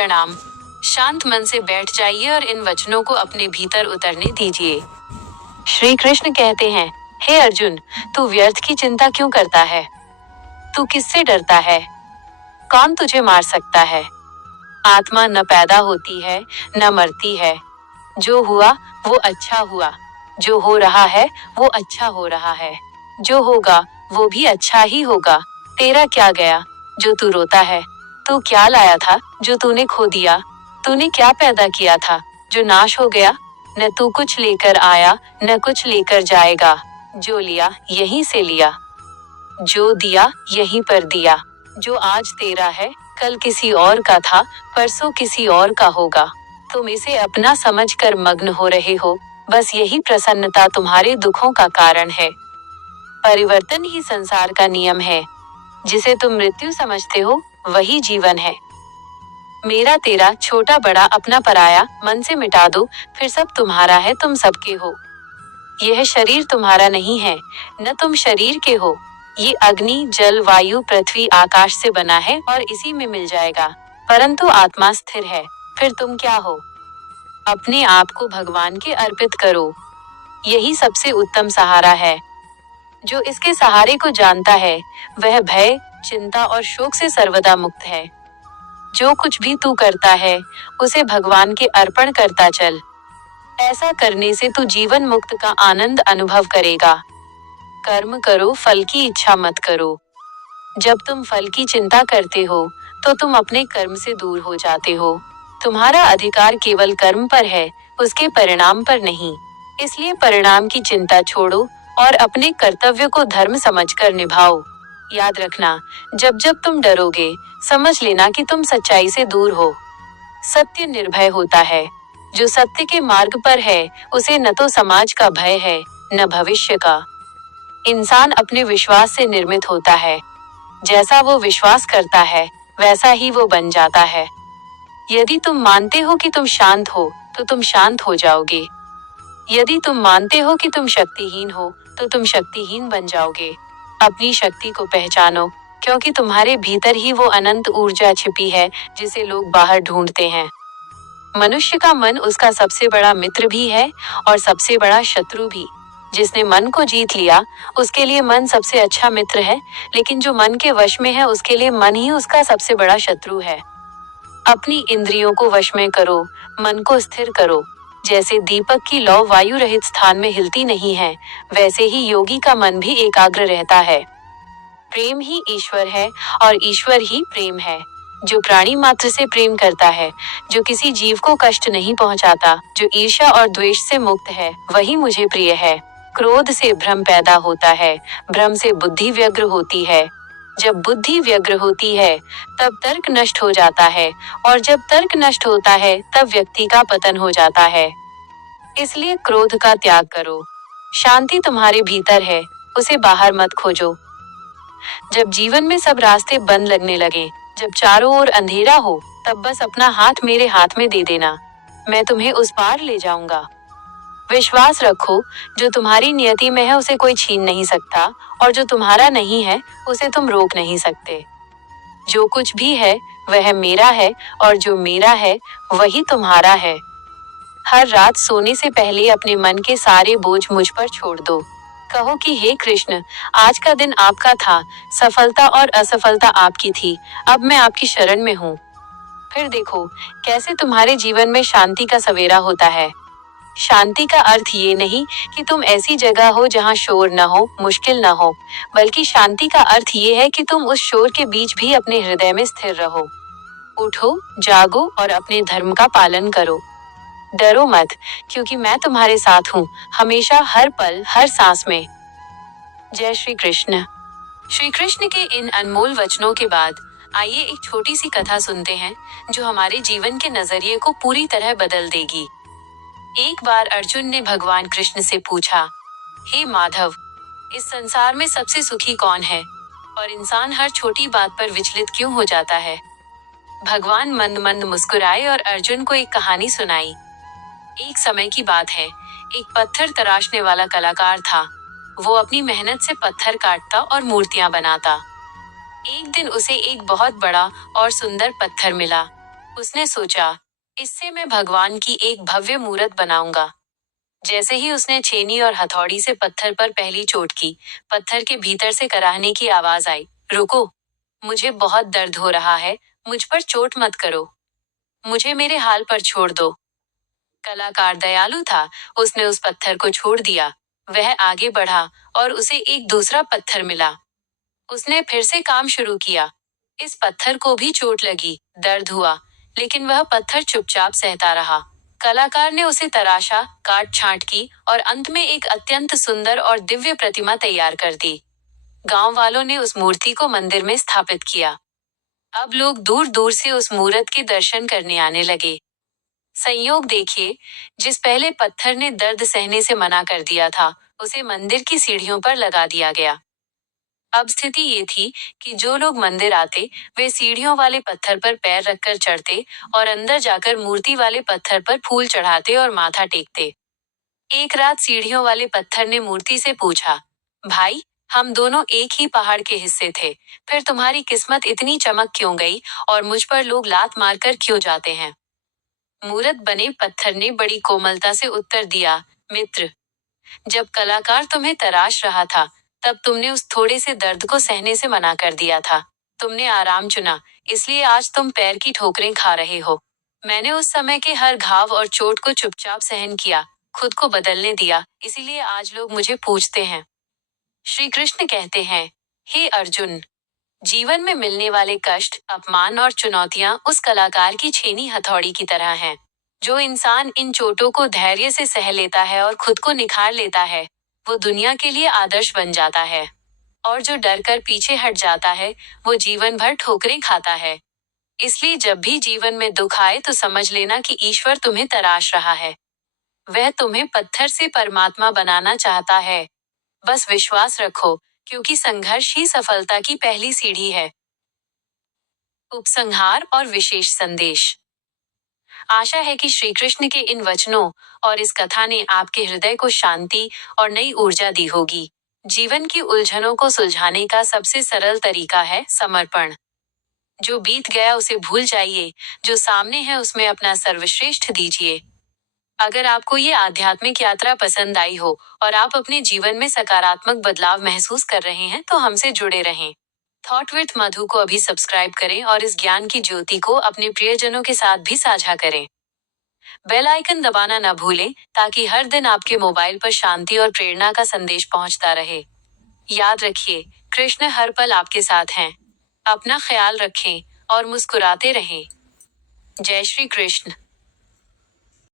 प्रणाम। शांत मन से बैठ जाइए और इन वचनों को अपने भीतर उतरने दीजिए। श्री कृष्ण कहते हैं, हे अर्जुन, तू व्यर्थ की चिंता क्यों करता है? तू किससे डरता है? कौन तुझे मार सकता है? आत्मा न पैदा होती है न मरती है। जो हुआ वो अच्छा हुआ, जो हो रहा है वो अच्छा हो रहा है, जो होगा वो भी अच्छा ही होगा। तेरा क्या गया जो तू रोता है? तू क्या लाया था जो तूने खो दिया? तूने क्या पैदा किया था जो नाश हो गया? न तू कुछ लेकर आया न कुछ लेकर जाएगा। जो लिया यहीं से लिया, जो दिया यहीं पर दिया। जो आज तेरा है कल किसी और का था, परसों किसी और का होगा। तुम इसे अपना समझकर मग्न हो रहे हो, बस यही प्रसन्नता तुम्हारे दुखों का कारण है। परिवर्तन ही संसार का नियम है। जिसे तुम मृत्यु समझते हो वही जीवन है। मेरा तेरा छोटा बड़ा अपना पराया मन से मिटा दो, फिर सब तुम्हारा है, तुम सबके हो। यह शरीर तुम्हारा नहीं है, न तुम शरीर के हो। ये अग्नि जल वायु पृथ्वी आकाश से बना है और इसी में मिल जाएगा, परंतु आत्मा स्थिर है। फिर तुम क्या हो? अपने आप को भगवान के अर्पित करो। यही सबसे उत्तम सहारा है। जो इसके सहारे को जानता है वह भय चिंता और शोक से सर्वदा मुक्त है। जो कुछ भी तू करता है उसे भगवान के अर्पण करता चल। ऐसा करने से तू जीवन मुक्त का आनंद अनुभव करेगा। कर्म करो, फल की इच्छा मत करो। जब तुम फल की चिंता करते हो तो तुम अपने कर्म से दूर हो जाते हो। तुम्हारा अधिकार केवल कर्म पर है, उसके परिणाम पर नहीं। इसलिए परिणाम की चिंता छोड़ो और अपने कर्तव्य को धर्म समझकर निभाओ। याद रखना, जब जब तुम डरोगे समझ लेना कि तुम सच्चाई से दूर हो। सत्य निर्भय होता है। जो सत्य के मार्ग पर है उसे न तो समाज का भय है न भविष्य का। इंसान अपने विश्वास से निर्मित होता है। जैसा वो विश्वास करता है वैसा ही वो बन जाता है। यदि तुम मानते हो कि तुम शांत हो तो तुम शांत हो जाओगे। यदि तुम मानते हो कि तुम शक्तिहीन हो तो तुम शक्तिहीन बन जाओगे। अपनी शक्ति को पहचानो, क्योंकि तुम्हारे भीतर ही वो अनंत ऊर्जा छिपी है जिसे लोग बाहर ढूंढते हैं। मनुष्य का मन उसका सबसे बड़ा मित्र भी है और सबसे बड़ा शत्रु भी। जिसने मन को जीत लिया उसके लिए मन सबसे अच्छा मित्र है, लेकिन जो मन के वश में है उसके लिए मन ही उसका सबसे बड़ा शत्रु है। अपनी इंद्रियों को वश में करो, मन को स्थिर करो। जैसे दीपक की लौ वायु रहित स्थान में हिलती नहीं है, वैसे ही योगी का मन भी एकाग्र रहता है। प्रेम ही ईश्वर है और ईश्वर ही प्रेम है। जो प्राणी मात्र से प्रेम करता है, जो किसी जीव को कष्ट नहीं पहुंचाता, जो ईर्ष्या और द्वेष से मुक्त है, वही मुझे प्रिय है। क्रोध से भ्रम पैदा होता है, भ्रम से बुद्धि व्यग्र होती है। जब बुद्धि व्यग्र होती है तब तर्क नष्ट हो जाता है, और जब तर्क नष्ट होता है तब व्यक्ति का पतन हो जाता है। इसलिए क्रोध का त्याग करो। शांति तुम्हारे भीतर है, उसे बाहर मत खोजो। जब जीवन में सब रास्ते बंद लगने लगे, जब चारों ओर अंधेरा हो, तब बस अपना हाथ मेरे हाथ में दे देना, मैं तुम्हें उस पार ले जाऊंगा। विश्वास रखो, जो तुम्हारी नियति में है उसे कोई छीन नहीं सकता, और जो तुम्हारा नहीं है उसे तुम रोक नहीं सकते। जो कुछ भी है वह मेरा है, और जो मेरा है वही तुम्हारा है। हर रात सोने से पहले अपने मन के सारे बोझ मुझ पर छोड़ दो। कहो कि हे कृष्ण, आज का दिन आपका था, सफलता और असफलता आपकी थी, अब मैं आपकी शरण में हूँ। फिर देखो कैसे तुम्हारे जीवन में शांति का सवेरा होता है। शांति का अर्थ ये नहीं कि तुम ऐसी जगह हो जहाँ शोर न हो, मुश्किल न हो, बल्कि शांति का अर्थ ये है कि तुम उस शोर के बीच भी अपने हृदय में स्थिर रहो। उठो, जागो और अपने धर्म का पालन करो। डरो मत, क्योंकि मैं तुम्हारे साथ हूँ, हमेशा, हर पल, हर सांस में। जय श्री कृष्ण। श्री कृष्ण के इन अनमोल वचनों के बाद आइए एक छोटी सी कथा सुनते हैं जो हमारे जीवन के नजरिए को पूरी तरह बदल देगी। एक बार अर्जुन ने भगवान कृष्ण से पूछा, हे माधव, इस संसार में सबसे सुखी कौन है, और इंसान हर छोटी बात पर विचलित क्यों हो जाता है? भगवान मंद मंद मुस्कुराए और अर्जुन को एक कहानी सुनाई। एक समय की बात है, एक पत्थर तराशने वाला कलाकार था। वो अपनी मेहनत से पत्थर काटता और मूर्तियां बनाता। एक दिन उसे एक बहुत बड़ा और सुंदर पत्थर मिला। उसने सोचा, इससे मैं भगवान की एक भव्य मूर्त बनाऊंगा। जैसे ही उसने छेनी और हथौड़ी से पत्थर पर पहली चोट की, पत्थर के भीतर से कराहने की आवाज आई, रुको, मुझे बहुत दर्द हो रहा है, मुझ पर चोट मत करो, मुझे मेरे हाल पर छोड़ दो। कलाकार दयालु था, उसने उस पत्थर को छोड़ दिया। वह आगे बढ़ा और उसे एक दूसरा पत्थर मिला। उसने फिर से काम शुरू किया। इस पत्थर को भी चोट लगी, दर्द हुआ, लेकिन वह पत्थर चुपचाप सहता रहा। कलाकार ने उसे तराशा, काट छांट की और अंत में एक अत्यंत सुंदर और दिव्य प्रतिमा तैयार कर दी। गांव वालों ने उस मूर्ति को मंदिर में स्थापित किया। अब लोग दूर दूर से उस मूर्त के दर्शन करने आने लगे। संयोग देखिए, जिस पहले पत्थर ने दर्द सहने से मना कर दिया था, उसे मंदिर की सीढ़ियों पर लगा दिया गया। अब स्थिति ये थी कि जो लोग मंदिर आते, वे सीढ़ियों वाले पत्थर पर पैर रखकर चढ़ते और अंदर जाकर मूर्ति वाले पत्थर पर फूल चढ़ाते और माथा टेकते। एक रात सीढ़ियों वाले पत्थर ने मूर्ति से पूछा, भाई, हम दोनों एक ही पहाड़ के हिस्से थे, फिर तुम्हारी किस्मत इतनी चमक क्यों गई और मुझ पर लोग लात मारकर क्यों जाते हैं? मूर्त बने पत्थर ने बड़ी कोमलता से उत्तर दिया, मित्र, जब कलाकार तुम्हें तराश रहा था, तब तुमने उस थोड़े से दर्द को सहने से मना कर दिया था। तुमने आराम चुना, इसलिए आज तुम पैर की ठोकरें खा रहे हो। मैंने उस समय के हर घाव और चोट को चुपचाप सहन किया, खुद को बदलने दिया, इसीलिए आज लोग मुझे पूछते हैं। श्री कृष्ण कहते हैं, हे अर्जुन, जीवन में मिलने वाले कष्ट, अपमान और चुनौतियां उस कलाकार की छेनी हथौड़ी की तरह हैं। जो इंसान इन चोटों को धैर्य से सह लेता है और खुद को निखार लेता है, वो दुनिया के लिए आदर्श बन जाता है। और जो डर कर पीछे हट जाता है, वो जीवन भर ठोकरें खाता है। इसलिए जब भी जीवन में दुख आए तो समझ लेना कि ईश्वर तुम्हें तराश रहा है। वह तुम्हें पत्थर से परमात्मा बनाना चाहता है। बस विश्वास रखो, क्योंकि संघर्ष ही सफलता की पहली सीढ़ी है। उपसंहार और विशेष संदेश। आशा है कि श्री कृष्ण के इन वचनों और इस कथा ने आपके हृदय को शांति और नई ऊर्जा दी होगी। जीवन की उलझनों को सुलझाने का सबसे सरल तरीका है समर्पण। जो बीत गया उसे भूल जाइए, जो सामने है उसमें अपना सर्वश्रेष्ठ दीजिए। अगर आपको ये आध्यात्मिक यात्रा पसंद आई हो और आप अपने जीवन में सकारात्मक बदलाव महसूस कर रहे हैं, तो हमसे जुड़े रहें। थॉट विद मधु को अभी सब्सक्राइब करें और इस ज्ञान की ज्योति को अपने प्रियजनों के साथ भी साझा करें। बेल आइकन दबाना न भूलें, ताकि हर दिन आपके मोबाइल पर शांति और प्रेरणा का संदेश पहुंचता रहे। याद रखिए, कृष्ण हर पल आपके साथ हैं। अपना ख्याल रखें और मुस्कुराते रहें। जय श्री कृष्ण।